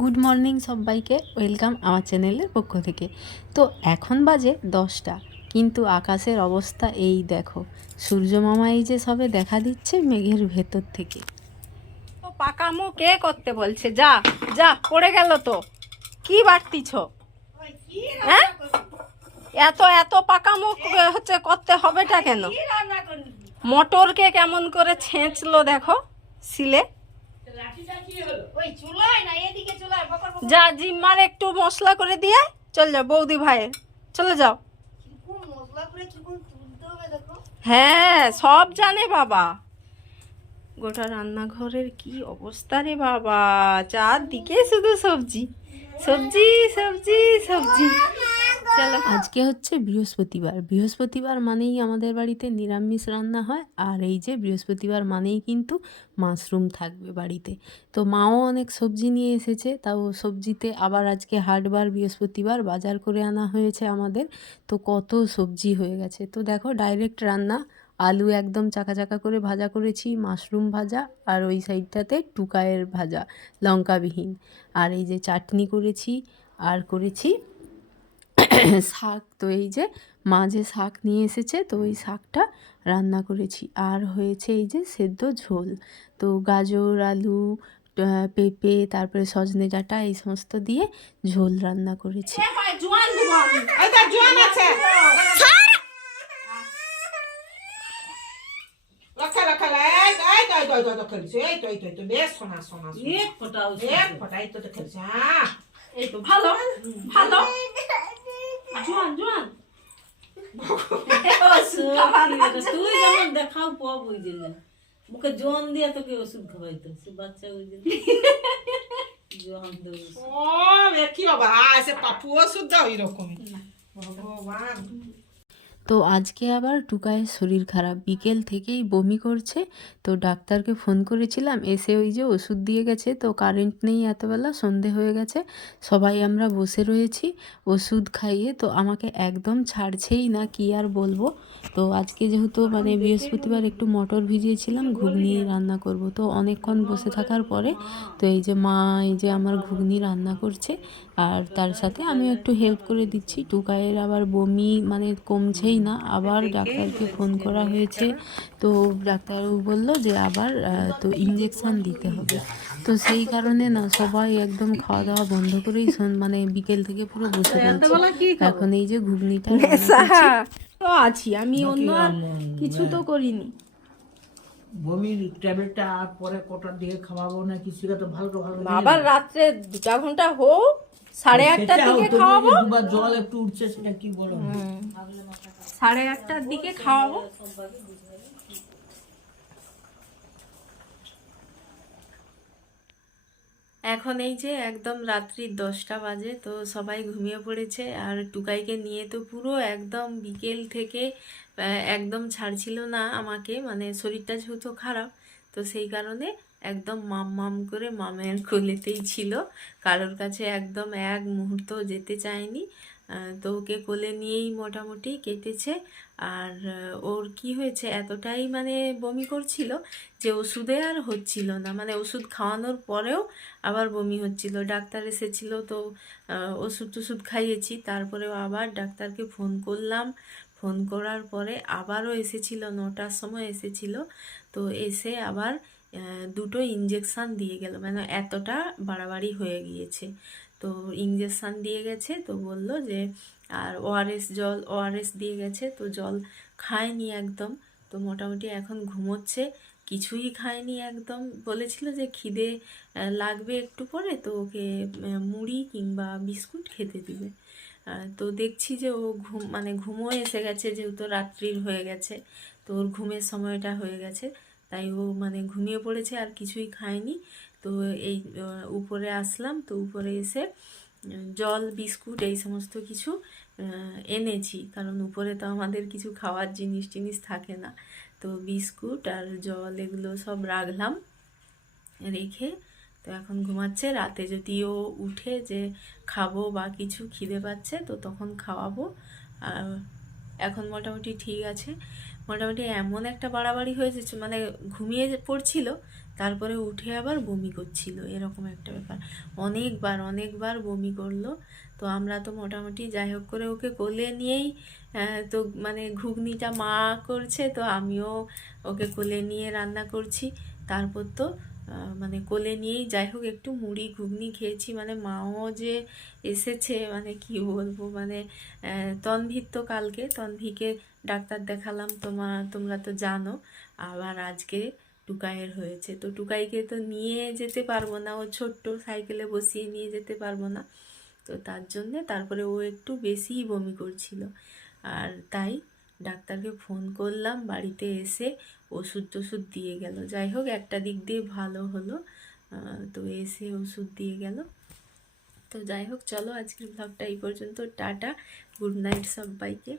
Good morning সবাইকে, welcome আমার চ্যানেলের পক্ষ থেকে। তো এখন বাজে 10টা, কিন্তু আকাশের অবস্থা এই দেখো, সূর্য মামা এই যে সবে দেখা দিচ্ছে মেঘের ভেতর থেকে। তো পাকামো কে করতে বলছে? যা যা, পড়ে গেল তো। কি বাড়তিছ? হ্যাঁ, এত এত পাকামো হচ্ছে করতে হবেটা কেন? মটরকে কেমন করে ছেঁচলো দেখো শিলে। যা জিম্মার একটু মশলা করে দিয়ে চল যাও বৌদি ভাইয়ের, চলে যাও। হ্যাঁ, সব জানে বাবা। গোটা রান্নাঘরের কি অবস্থা রে বাবা, চারদিকে শুধু সবজি সবজি সবজি সবজি। চলো, আজকে হচ্ছে বৃহস্পতিবার। বৃহস্পতিবার মানেই আমাদের বাড়িতে নিরামিষ রান্না হয়, আর এই যে বৃহস্পতিবার মানেই কিন্তু মাশরুম থাকবে বাড়িতে। তো মাও অনেক সবজি নিয়ে এসেছে, তাও সবজিতে আবার আজকে হাটবার, বৃহস্পতিবার বাজার করে আনা হয়েছে আমাদের। তো কত সবজি হয়ে গেছে। তো দেখো, ডাইরেক্ট রান্না। আলু একদম চাকা চাকা করে ভাজা করেছি, মাশরুম ভাজা, আর ওই সাইডটাতে টুকায়ের ভাজা লঙ্কাবিহীন। আর এই যে চাটনি করেছি, আর করেছি শাক। তো এই যে মা যে শাক নিয়ে এসেছে, তো ওই শাকটা রান্না করেছি। আর হয়েছে এই যে সেদ্ধ ঝোল। তো গাজর, আলু, পেঁপে, তারপরে সজনে ডাঁটা, এই সমস্ত দিয়ে ঝোল রান্না করেছি। ভালো ভালো জোয়ান জোয়ান তুই যেমন দেখাও পব হয়ে দিলে মুখে জোয়ান দিয়ে তোকে ওষুধ খাওয়াইতো সে বাচ্চা হয়ে দিলে জোয়ান কি বাবা সে পাপু ওষুধ দাও এরকম ভগবান। তো আজকে আবার টুকায়ের শরীর খারাপ, বিকেল থেকেই বমি করছে। তো ডাক্তারকে ফোন করেছিলাম, এসে ওই যে ওষুধ দিয়ে গেছে। তো কারেন্ট নেই, এতবেলা সন্ধে হয়ে গেছে, সবাই আমরা বসে রয়েছি ওষুধ খাইয়ে। তো আমাকে একদম ছাড়ছেই না, কি আর বলবো। তো আজকে যেহেতু মানে বৃহস্পতিবার, একটু মটর ভিজিয়েছিলাম, ঘুগনি রান্না করব। তো অনেকক্ষণ বসে থাকার পরে তো এই যে মা এই যে আমার ঘুগনি রান্না করছে, আর তার সাথে আমিও একটু হেল্প করে দিচ্ছি। টুকায়ের আবার বমি মানে কমছেই না, আবার ডাক্তারকে ফোন করা হয়েছে। তো ডাক্তারবাবু বললো যে আবার তো ইঞ্জেকশান দিতে হবে। তো সেই কারণে না সবাই একদম খাওয়া দাওয়া বন্ধ করেই মানে বিকেল থেকে পুরো বসে রয়েছে। এখন এই যে ঘুগনিটা তো আছি আমি, অন্য আর কিছু তো করিনি। বমির ট্যাবলেটটা আর পরে কটার দিকে খাওয়াবো না কি, সেটা তো ভালো ভালো আবার রাত্রে 2 ঘন্টা হোক, 8:30টার দিকে খাওয়াবো। দুবার জল একটু উঠছে, সেটা কি বলো? 8:30টার দিকে খাওয়াবো। এখন এই যে একদম রাত্রি 10টা বাজে, তো সবাই ঘুমিয়ে পড়েছে। আর টুকাইকে নিয়ে তো পুরো একদম বিকেল থেকে একদম ছাড়ছিল না আমাকে, মানে শরীরটা যেহেতু খারাপ, তো সেই কারণে একদম মাম মাম করে মামের কোলেতেই ছিল, কারোর কাছে একদম এক মুহূর্ত যেতে চায়নি। তো ওকে কোলে নিয়েই মোটামুটি কেটেছে। আর ওর কি হয়েছে, এতটাই মানে বমি করছিল যে ওষুধে আর হচ্ছিল না, মানে ওষুধ খাওয়ানোর পরেও আবার বমি হচ্ছিল। ডাক্তার এসেছিল, তো ওষুধ টষুধ খাইয়েছি, তারপরেও আবার ডাক্তারকে ফোন করলাম। ফোন করার পরে আবারও এসেছিল, 9টার সময় এসেছিল। তো এসে আবার 2টো ইঞ্জেকশান দিয়ে গেল, মানে এতটা বাড়াবাড়ি হয়ে গিয়েছে। তো ইঞ্জেকশান দিয়ে গেছে, তো বলল যে আর ওআরএস দিয়ে গেছে। তো জল খায়নি একদম। তো মোটামুটি এখন ঘুমোচ্ছে, কিছুই খায়নি একদম। বলেছিল যে খিদে লাগবে একটু পরে, তো ওকে মুড়ি কিংবা বিস্কুট খেতে দিবে। তো দেখছি যে ও ঘুমও এসে গেছে, যেহেতু রাত্রির হয়ে গেছে, তো ওর ঘুমের সময়টা হয়ে গেছে, তাই ও মানে ঘুমিয়ে পড়েছে, আর কিছুই খায়নি। তো এই উপরে আসলাম, তো উপরে এসে জল, বিস্কুট এই সমস্ত কিছু এনেছি, কারণ উপরে তো আমাদের কিছু খাওয়ার জিনিস থাকে না। তো বিস্কুট আর জল এগুলো সব রাখলাম, রেখে তো এখন ঘুমাচ্ছে। রাতে যদিও উঠে যে খাবো বা কিছু খিদে পাচ্ছে, তো তখন খাওয়াবো। আর এখন মোটামুটি ঠিক আছে। মোটামুটি এমন একটা বাড়াবাড়ি হয়েছে, মানে ঘুমিয়ে পড়ছিল, তারপরে উঠে আবার বমি করছিল, এরকম একটা ব্যাপার। অনেকবার বমি করলো। তো আমরা তো মোটামুটি যাই হোক করে ওকে কোলে নিয়েই তো মানে ঘুগনিটা মা করছে, তো আমিও ওকে কোলে নিয়ে রান্না করছি। তারপর তো মানে কোলে নিয়েই যাই হোক একটু মুড়ি ঘুগনি খেয়েছি। মানে মাও যে এসেছে, মানে কি বলবো, মানে তন্ভির তো কালকে, তন্ভিকে ডাক্তার দেখালাম, তোমরা তো জানো। আবার আজকে টুকাইয়ের হয়েছে, তো টুকাইকে তো নিয়ে যেতে পারবো না, ও ছোট্ট, সাইকেলে বসিয়ে নিয়ে যেতে পারবো না। তো তার জন্যে তারপরে ও একটু বেশিই বমি করছিল, আর তাই ডাক্তারকে ফোন করলাম, বাড়িতে এসে ওষুধ টষুধ দিয়ে গেল। যাই হোক একটা দিক দিয়ে ভালো হলো, তো এসে ওষুধ দিয়ে গেল। তো যাই হোক চলো আজকের ব্লগটা এই পর্যন্ত, টাটা, গুড নাইট সবাইকে।